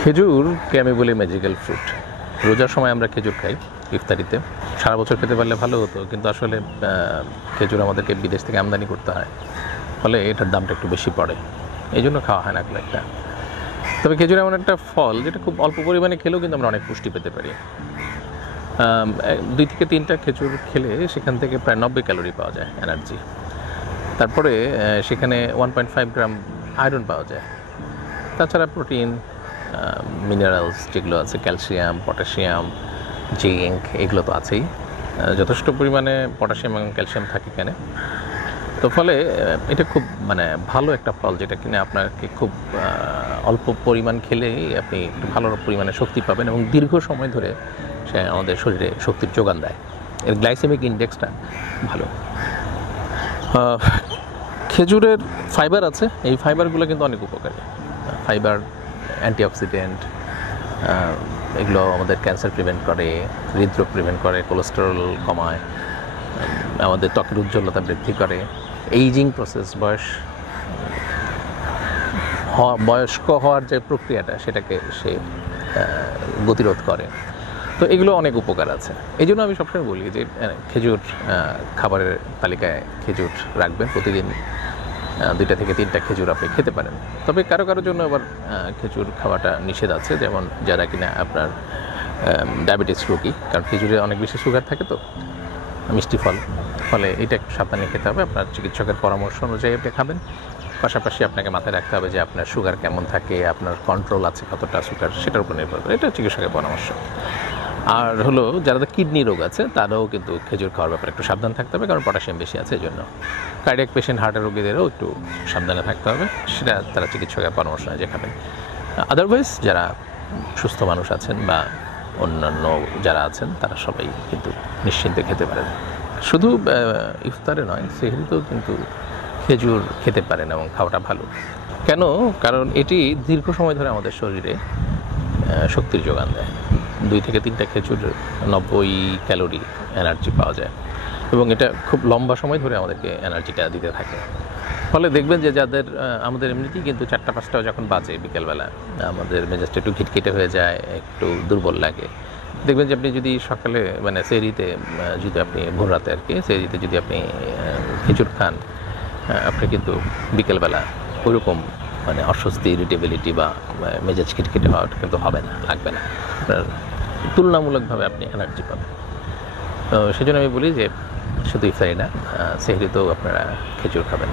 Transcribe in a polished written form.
খেজুরকে আমি বলি magical fruit. রোজার সময় আমরা খেজুর খাই ইফতারিতে। সারা বছর খেতে পারলে ভালো হতো, কিন্তু আসলে খেজুর আমাদেরকে বিদেশ থেকে আমদানি করতে হয়, ফলে এটার দামটা একটু বেশি পড়ে, এই জন্য খাওয়া হয় না খুব একটা। তবে খেজুর এমন একটা ফল যেটা খুব অল্প পরিমাণে খেলেও কিন্তু আমরা অনেক পুষ্টি পেতে পারি। 2 থেকে 3টা খেজুর খেলে সেখান থেকে প্রায় 90 ক্যালোরি পাওয়া যায় এনার্জি। তারপরে সেখানে 1.5 গ্রাম আয়রন পাওয়া যায়। তাছাড়া প্রোটিন, মিনারেলস যেগুলো আছে, ক্যালসিয়াম, পটাশিয়াম, জিঙ্ক, এগুলো তো আছেই। যথেষ্ট পরিমাণে পটাশিয়াম এবং ক্যালসিয়াম থাকে এখানে। তো ফলে এটা খুব ভালো একটা ফল, যেটা কিনে আপনাকে খুব অল্প পরিমাণ খেলেই আপনি একটু ভালো পরিমাণে শক্তি পাবেন এবং দীর্ঘ সময় ধরে সে আমাদের শরীরে শক্তির যোগান দেয়। এর গ্লাইসেমিক ইন্ডেক্সটা ভালো। খেজুরের ফাইবার আছে, এই ফাইবারগুলো কিন্তু অনেক উপকারী। ফাইবার অ্যান্টিঅক্সিডেন্ট, এগুলো আমাদের ক্যান্সার প্রিভেন্ট করে, হৃদরোগ প্রিভেন্ট করে, কোলেস্টেরল কমায়, আমাদের ত্বকের উজ্জ্বলতা বৃদ্ধি করে, এইজিং প্রসেস, বয়স্ক হওয়ার যে প্রক্রিয়াটা সেটাকে সে গতিরোধ করে। তো এগুলো অনেক উপকার আছে। এই জন্য আমি সবসময় বলি যে খেজুর খাবারের তালিকায় খেজুর রাখবেন। প্রতিদিন 2টা থেকে 3টা খেজুর আপনি খেতে পারেন। তবে কারো কারোর জন্য আবার খেজুর খাওয়াটা নিষেধ আছে, যেমন যারা কিনা আপনার ডায়াবেটিস রোগী, কারণ খেজুরে অনেক বেশি সুগার থাকে, তো মিষ্টি ফলে এটা একটু সাবধানে খেতে হবে। আপনার চিকিৎসকের পরামর্শ অনুযায়ী আপনি খাবেন। পাশাপাশি আপনাকে মাথায় রাখতে হবে যে আপনার সুগার কেমন থাকে, আপনার কন্ট্রোল আছে কতটা সুগার, সেটার উপর নির্ভর করে। এটা চিকিৎসকের পরামর্শ। আর হলো যাদের কিডনি রোগ আছে তারাও কিন্তু খেজুর খাওয়ার ব্যাপারে একটু সাবধান থাকতে হবে, কারণ পটাশিয়াম বেশি আছে এই জন্য। কার্ডিয়াক পেশেন্ট, হার্টের রোগীদেরও একটু সাবধানে থাকতে হবে, সেটা তারা চিকিৎসকের পরামর্শ অনুযায়ী খাবেন। আদারওয়াইজ যারা সুস্থ মানুষ আছেন বা অন্যান্য যারা আছেন তারা সবাই কিন্তু নিশ্চিন্তে খেতে পারেন। শুধু ইফতারে নয়, সেহরিতেও কিন্তু খেজুর খেতে পারেন এবং খাওয়াটা ভালো। কেন? কারণ এটি দীর্ঘ সময় ধরে আমাদের শরীরে শক্তির যোগান দেয়। 2 থেকে 3টা খেজুর 90 ক্যালোরি এনার্জি পাওয়া যায়, এবং এটা খুব লম্বা সময় ধরে আমাদেরকে এনার্জিটা দিতে থাকে। ফলে দেখবেন যে যাদের আমাদের এমনিতেই কিন্তু 4টা-5টাও যখন বাজে বিকেলবেলা, আমাদের মেজাজটা একটু খিটখিটে হয়ে যায়, একটু দুর্বল লাগে। দেখবেন যে আপনি যদি সকালে সেহরিতে যদি আপনি ভোর রাতে আর কি সেহরিতে যদি আপনি খেজুর খান, আপনি কিন্তু বিকেলবেলা ওইরকম অস্বস্তি, ইরিটেবিলিটি বা মেজাজ খিটখিটে হওয়াটা কিন্তু হবে না, লাগবে না। আপনার তুলনামূলকভাবে আপনি এনার্জি পাবেন। তো সেজন্য আমি বলি যে শুধু ইফতারি না, সেহরিতেও আপনারা খেজুর খাবেন।